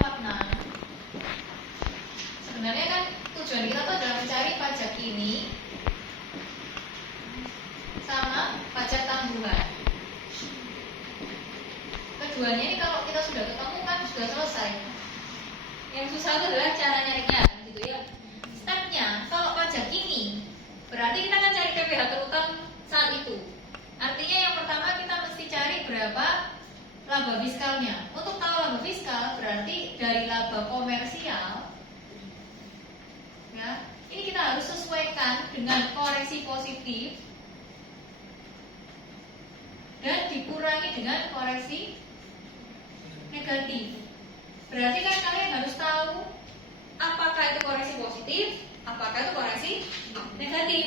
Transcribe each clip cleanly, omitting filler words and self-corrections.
makna. Sebenarnya kan tujuan kita tuh adalah mencari pajak ini sama pajak tanggungan. Keduanya ini kalau kita sudah ketemu kan sudah selesai. Yang susah itu adalah cara nyarinya kan gitu ya. Stepnya kalau pajak ini berarti kita akan cari PPh terutama saat itu. Artinya yang pertama kita mesti cari berapa laba fiskalnya. Untuk tahu laba fiskal berarti dari laba komersial ya, ini kita harus sesuaikan dengan koreksi positif dan dikurangi dengan koreksi negatif. Berarti kan kalian harus tahu apakah itu koreksi positif, apakah itu koreksi negatif.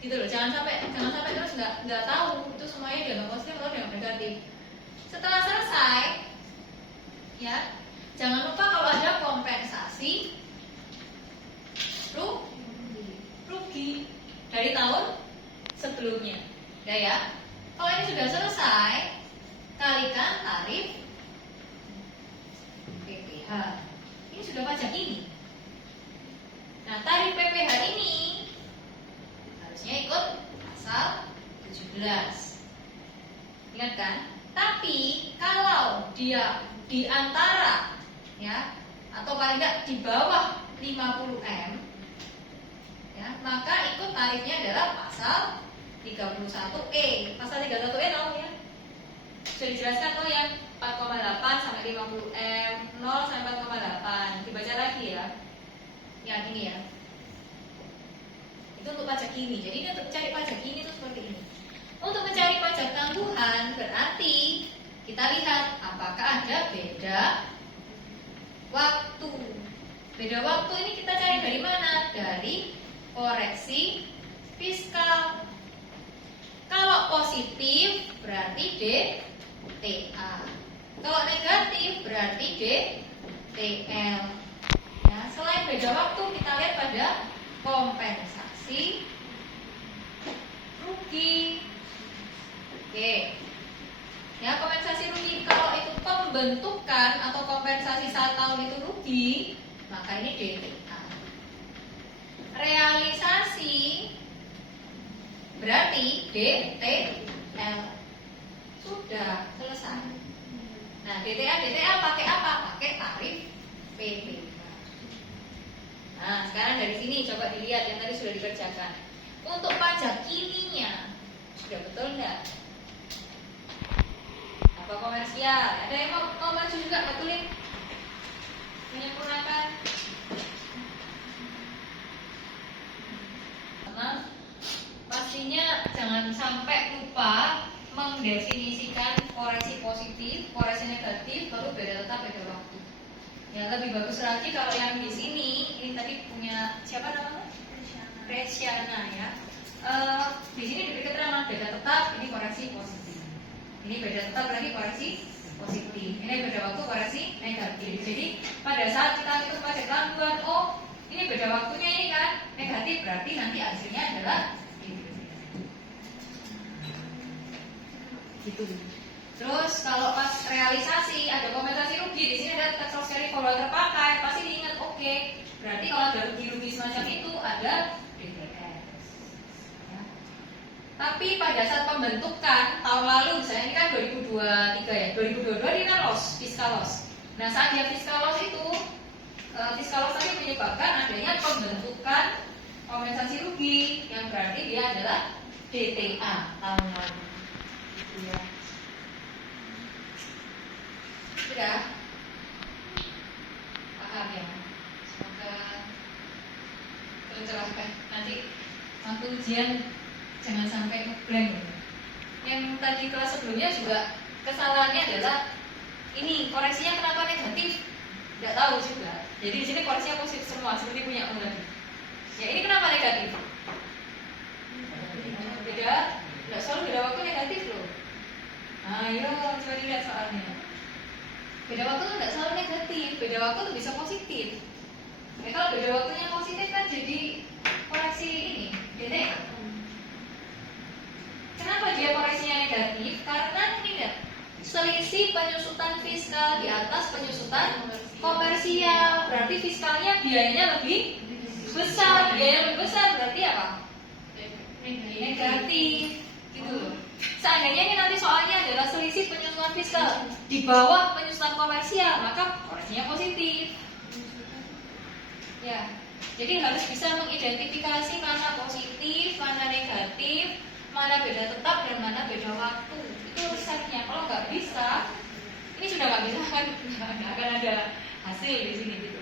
Gitu loh, jangan sampai terus nggak tahu itu semuanya dianggap positif atau dianggap negatif. Setelah selesai, ya jangan lupa kalau ada kompensasi rugi dari tahun sebelumnya, ya. Kalau ini sudah selesai, kalikan tarif PPh. Ini sudah pajak ini. Nah, tarif PPh ini harusnya ikut pasal 17. Ingat kan? Tapi kalau dia di antara ya atau paling tidak di bawah 50M ya, maka ikut tarifnya adalah pasal 31E. Pasal 31E tahu ya? Sudah dijelaskan tuh yang 4,8 sampai 50M, 0 sampai 4,8. Dibaca lagi ya. Yang ini ya. Itu untuk pajak ini. Jadi ini untuk cari pajak ini tuh seperti ini. Untuk mencari pajak tangguhan berarti kita lihat apakah ada beda waktu. Beda waktu ini kita cari dari mana? Dari koreksi fiskal. Kalau positif berarti DTA. Kalau negatif berarti DTL. Ya, selain beda waktu kita lihat pada kompensasi rugi. Oke. Ya, kompensasi rugi kalau itu pembentukan atau kompensasi 1 tahun itu rugi, maka ini DTA. Realisasi berarti DTL. Sudah selesai. Nah, DTA pakai apa? Pakai tarif PPh. Nah, sekarang dari sini coba dilihat yang tadi sudah dikerjakan. Untuk pajak kininya sudah betul enggak? Apa komersial? Ada yang mau maju juga betulin? Menyempurnakan? Nah, pastinya jangan sampai lupa mendefinisikan koreksi positif, koreksi negatif, baru beda tetap beda waktu. Ya, lebih bagus lagi kalau yang di sini ini tadi punya siapa namanya? Resiana ya. Di sini diberi keterangan beda tetap, ini koreksi positif. Ini beda tetap berarti koreksi positif. Ini beda waktu koreksi negatif. Jadi pada saat kita hitung pajak tanggungan, oh ini beda waktunya ini kan negatif, berarti nanti hasilnya adalah gitu. Terus kalau pas realisasi ada kompensasi rugi, di sini ada tax loss carry forward terpakai, pasti diingat oke. Berarti kalau ada rugi semacam itu ada DTS. Ya. Tapi pada saat pembentukan tahun lalu, misalnya ini kan 2023 ya, 2022 ini kan loss, fiscal loss. Nah saat dia fiscal loss itu, fiscal loss tadi menyebabkan adanya pembentukan kompensasi rugi, yang berarti dia adalah DTA tahun lalu. Ya. Sudah paham ya? Semoga tercerahkan. Nanti waktu ujian jangan sampai ngeblank. Yang tadi kelas sebelumnya juga kesalahannya adalah ini koreksinya kenapa negatif? Tidak tahu juga. Jadi di sini koreksinya positif semua seperti punya tadi. Ya ini kenapa negatif? Beda, tidak selalu beda waktu negatif loh. Ayo coba dilihat soalnya. Beda waktu itu tidak selalu negatif, beda waktu itu bisa positif. Ya, kalau beda waktunya positif kan jadi koreksi ini, DTA. Kenapa dia koreksinya negatif? Karena ini lihat, selisih penyusutan fiskal di atas penyusutan komersial, berarti fiskalnya biayanya lebih besar. Biaya lebih besar berarti apa? Negatif. Gitu loh. Seandainya ini nanti soalnya adalah selisih penyusunan fiskal di bawah penyusunan komersial, maka koreksinya positif. Ya, jadi harus bisa mengidentifikasi mana positif, mana negatif, mana beda tetap dan mana beda waktu. Itu resepnya. Kalau nggak bisa, ini sudah nggak bisa kan, nggak akan ada hasil di sini gitu.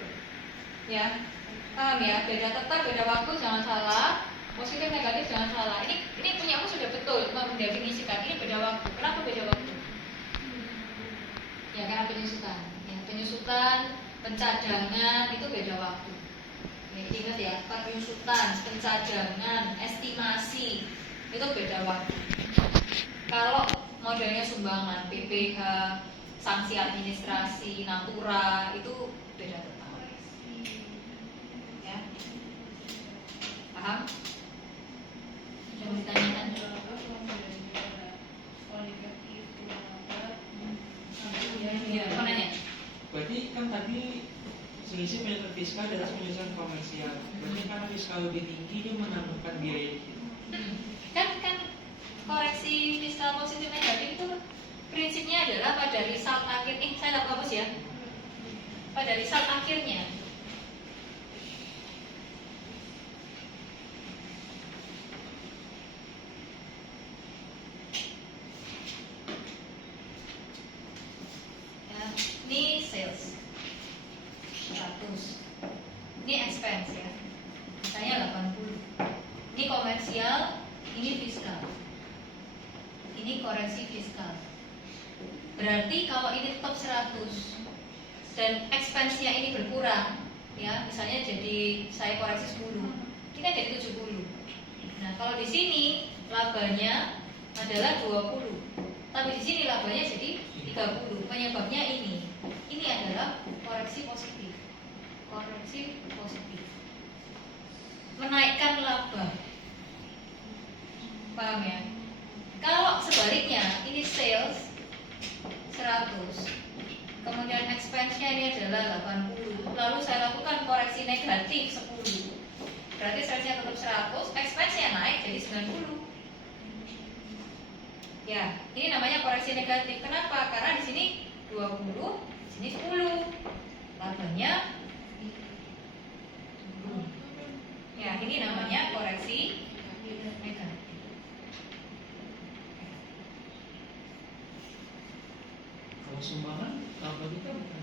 Ya, paham ya? Beda tetap, beda waktu jangan salah. Positif negatif jangan salah. Ini punya aku sudah betul mendefinisikan ini beda waktu. Kenapa beda waktu? Ya karena penyusutan. Ya, penyusutan, pencadangan itu beda waktu. Ya, ingat ya, penyusutan, pencadangan, estimasi itu beda waktu. Kalau modelnya sumbangan, PPh, sanksi administrasi, natura itu beda tetap. Ya, paham? Yang ditanyakan ya, mau nanya? Berarti kan tadi selisih penyusunan fiskal adalah penyusunan komersial. Berarti karena fiskal lebih tinggi dia menambahkan biaya itu. Kan koreksi fiskal positif negatif itu prinsipnya adalah pada result akhir. Saya hapus ya. Pada result akhirnya. Ini sales 100, ini expense ya, misalnya 80. Ini komersial, ini fiskal, ini koreksi fiskal. Berarti kalau ini tetap 100 dan expense-nya ini berkurang, ya misalnya jadi saya koreksi 10, ini kan jadi 70. Nah kalau di sini labanya adalah 20, tapi di sini labanya jadi 30. Penyebabnya ini adalah koreksi positif. Koreksi positif menaikkan laba. Paham ya? Kalau sebaliknya ini sales 100, kemudian expense-nya ini adalah 80, lalu saya lakukan koreksi negatif 10, berarti salesnya tetap 100, expense-nya naik jadi 90. Ya, ini namanya koreksi negatif. Kenapa? Karena di sini 20, di sini 10. Labanya 10. Ya, ini namanya koreksi negatif. Kalau sumbangan, kalau kita bukan.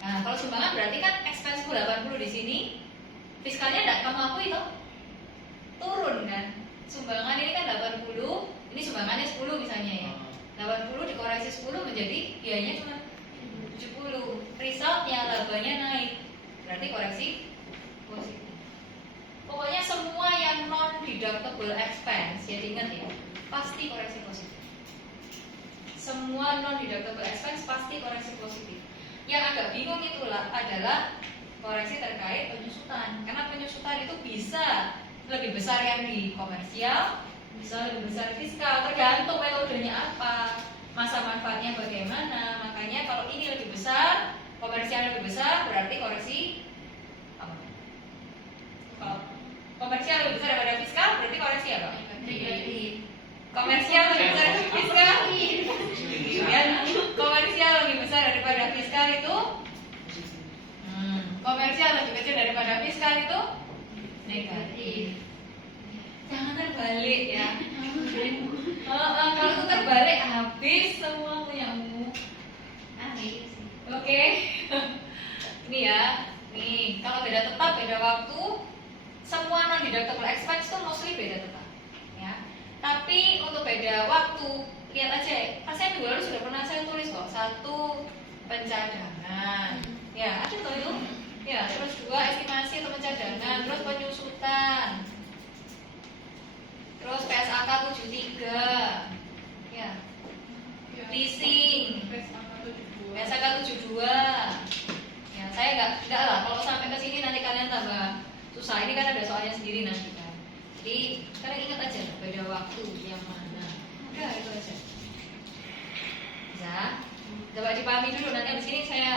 Nah, kalau sumbangan berarti kan expense 80 di sini, fiskalnya enggak kamu akui toh? Turun kan? Sumbangan ini kan 80, ini sumbangannya 10 misalnya ya. 80 dikoreksi 10 menjadi biayanya cuma 70. Resultnya labanya naik. Berarti koreksi positif. Pokoknya semua yang non deductible expense, jadi ingat ya, pasti koreksi positif. Semua non deductible expense pasti koreksi positif. Yang agak bingung itulah adalah koreksi terkait penyusutan. Karena penyusutan itu bisa lebih besar yang di komersial, bisa lebih besar fiskal, tergantung metodenya apa, masa manfaatnya bagaimana. Makanya kalau ini lebih besar, komersial lebih besar, berarti koreksi apa? Kalau komersial lebih besar daripada fiskal, berarti koreksi apa? Negatif. Komersial lebih besar daripada fiskal, kan? Komersial lebih besar daripada fiskal itu, komersial lebih kecil daripada fiskal itu negatif. Jangan terbalik ya. Kalau itu terbalik habis semua punyamu. Oke. Ini ya. Nih, kalau beda tetap, beda waktu, semua non deductible expense itu mostly beda tetap. Ya. Tapi untuk beda waktu, lihat aja. Kan saya minggu lalu sudah pernah saya tulis kok. 1, pencadangan. Ya, ada tuh itu. Ya, terus 2 estimasi atau pencadangan, terus penyusutan. Terus PSAK 73. Ya. Leasing. PSAK 72. Ya, saya enggak lah kalau sampai ke sini nanti kalian tambah susah. Ini kan ada soalnya sendiri nanti kan. Jadi, kalian ingat aja beda waktu yang mana. Udah itu aja. Bisa? Coba dipahami dulu nanti abis ini saya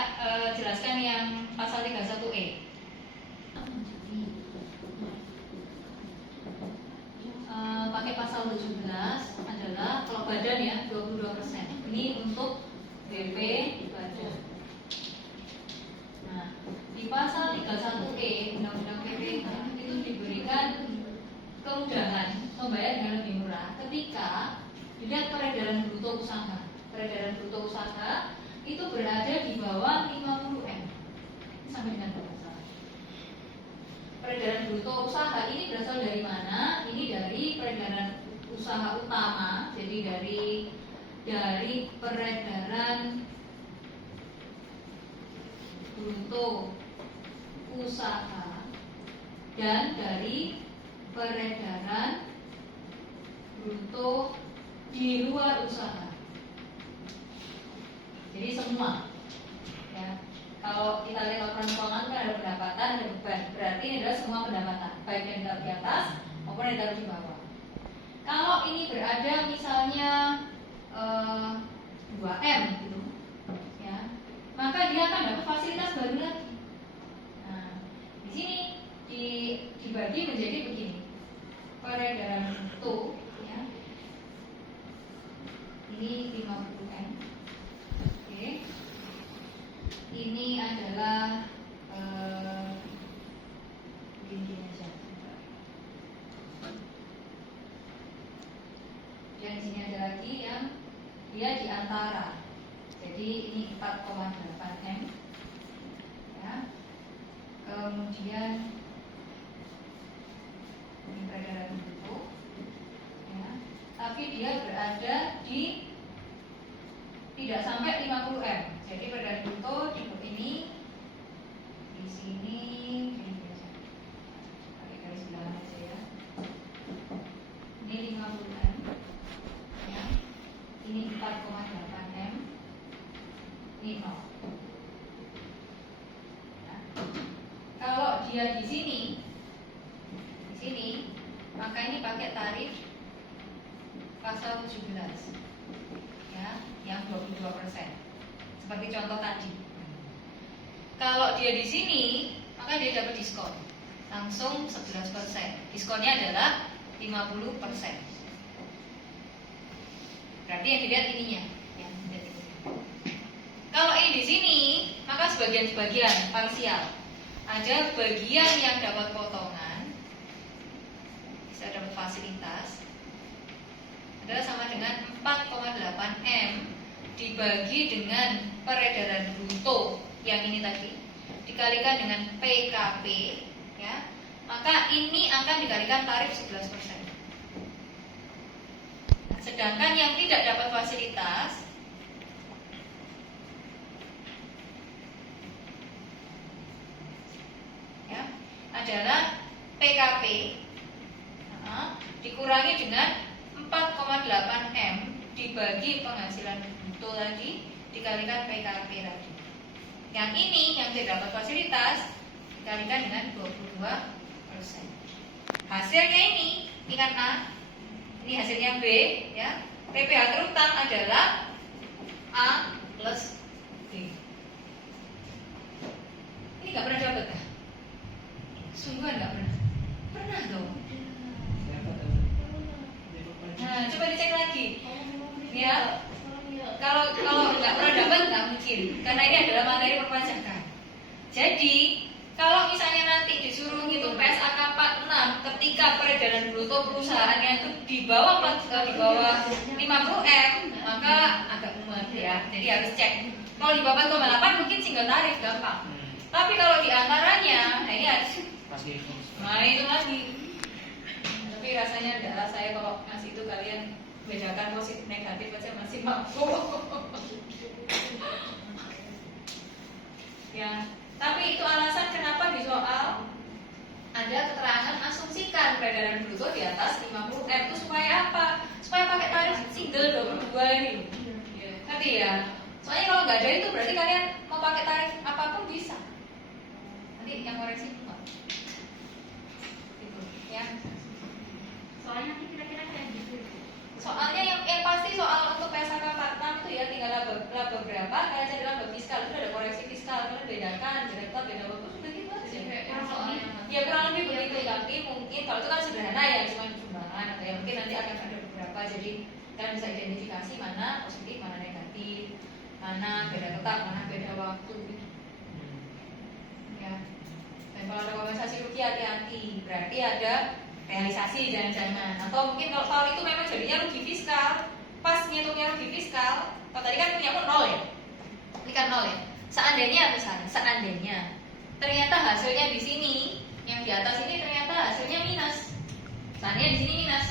jelaskan yang yang pasal 31E. Pakai pasal 17 adalah kalau badan ya 22%. Ini untuk BP badan. Nah, di pasal 31E Undang-Undang PPH itu diberikan kemudahan membayar dengan lebih murah ketika dilihat peredaran bruto usaha. Peredaran bruto usaha itu berada di bawah 50M. Sampai dengan berapa? Peredaran bruto usaha ini berasal dari mana? Ini dari peredaran usaha utama, jadi dari peredaran bruto usaha dan dari peredaran bruto di luar usaha. Jadi semua, ya. Kalau kita lihat laporan keuangan kan ada pendapatan, ada beban. Berarti ini adalah semua pendapatan, baik yang ditaruh di atas maupun yang ditaruh di bawah. Kalau ini berada misalnya 2M gitu, ya, maka dia akan dapat fasilitas baru lagi. Nah, di sini dibagi menjadi begini. Peredaran bruto, ya. Ini 50M. Oke. Ini adalah begini aja. Dan di sini ada lagi yang dia di antara. Jadi ini 4,8M. Ya. Kemudian ini peredaran bruto. Ya. Tapi dia berada di tidak sampai 50M. Jadi peredaran bruto di ini di sini biasa. Pakai garis bilangan aja ya. Ini 50M. Ya. Ini 4,8M. Ini 0. Ya. Kalau dia di sini, maka ini pakai tarif pasal 17. Ya, yang 22%. Seperti contoh tadi. Kalau dia di sini, maka dia dapat diskon. Langsung 11%. Diskonnya adalah 50%. Berarti yang dilihat ininya, ya, kalau ini di sini, maka sebagian-sebagian parsial. Ada bagian yang dapat potongan, bisa dapat fasilitas, adalah sama dengan 4,8M dibagi dengan peredaran bruto yang ini tadi dikalikan dengan PKP, ya, maka ini akan dikalikan tarif 11%. Nah, sedangkan yang tidak dapat fasilitas ya adalah PKP dikurangi dengan 4,8M dibagi penghasilan bruto tadi dikalikan PKP tadi. Yang ini yang tidak dapat fasilitas dikalikan dengan 22%. Hasilnya ini, ingat A, ini hasilnya B, ya. PPh terutang adalah A plus B. Ini nggak pernah dapat ya? Sungguh nggak pernah? Pernah dong. Nah, coba dicek lagi. Ya, kalau nggak pernah dapat nggak mungkin, karena ini adalah materi perpajakan. Jadi kalau misalnya nanti disuruh ngitung PSAK 46 ketika peredaran bruto perusahaannya itu di bawah 50M, maka agak mumet ya. Jadi harus cek. Kalau di bawah 4,8 mungkin single tarif gampang. Tapi kalau di antaranya, nah ini harus itu lagi. Tapi rasanya adalah saya kalau ngasih itu kalian bedakan positif negatif aja masih mampu. Ya, tapi itu alasan kenapa di soal ada keterangan asumsikan peredaran bruto di atas 50M itu supaya apa? Supaya pakai tarif single 22 ini. Ngerti ya? Soalnya kalau nggak ada itu berarti kalian mau pakai tarif apapun bisa. Nanti yang koreksi bukan. Gitu, ya. Soalnya nanti kira-kira kayak gitu. Soalnya yang pasti soal untuk PSAK 46 itu ya tinggal laba berapa, kalian cari laba fiskal itu ada koreksi fiskal, kalian bedakan Ya kurang lebih begitu, tapi mungkin kalau itu kan sederhana ya, cuma sumbangan atau ya mungkin nanti akan ada beberapa, jadi kalian bisa identifikasi mana positif, mana negatif, mana beda tetap, mana beda waktu gitu. Ya. Dan kalau ada kompensasi rugi hati-hati, berarti ada realisasi jangan-jangan, atau mungkin kalau tahun itu memang jadinya rugi fiskal, pas ngitungnya rugi fiskal, kalau tadi kan punyamu 0 ya, ini kan 0 ya. Seandainya misalnya, seandainya ternyata hasilnya di sini, yang di atas ini ternyata hasilnya minus, seandainya di sini minus,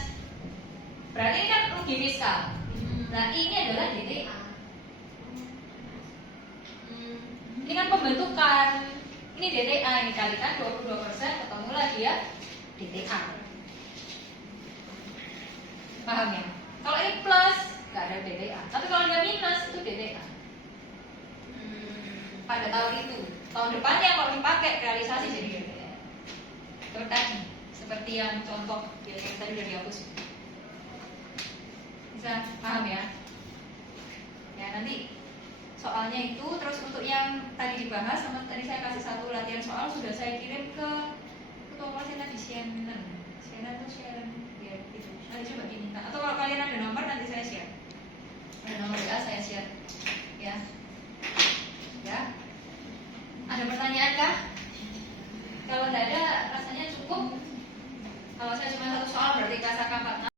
berarti ini kan rugi fiskal. Nah ini adalah DTA. Ini kan pembentukan, ini DTA, ini kalikan 22%, ketemu lagi ya DTA. Paham ya? Kalau ini plus, nggak ada DTA. Tapi kalau ada minus, itu DTA. Pada tahun itu, tahun depannya kalau dipakai realisasi jadi DTA. Itu tadi, seperti yang contoh yang tadi udah dihapus. Bisa paham ya? Ya nanti soalnya itu, terus untuk yang tadi dibahas sama tadi saya kasih satu latihan soal sudah saya kirim ke ketua kelas yang tadi Sienna tuh share ya gitu. Nanti coba diminta, atau kalau kalian ada nomor nanti saya share. Ada nomor WA saya share ya.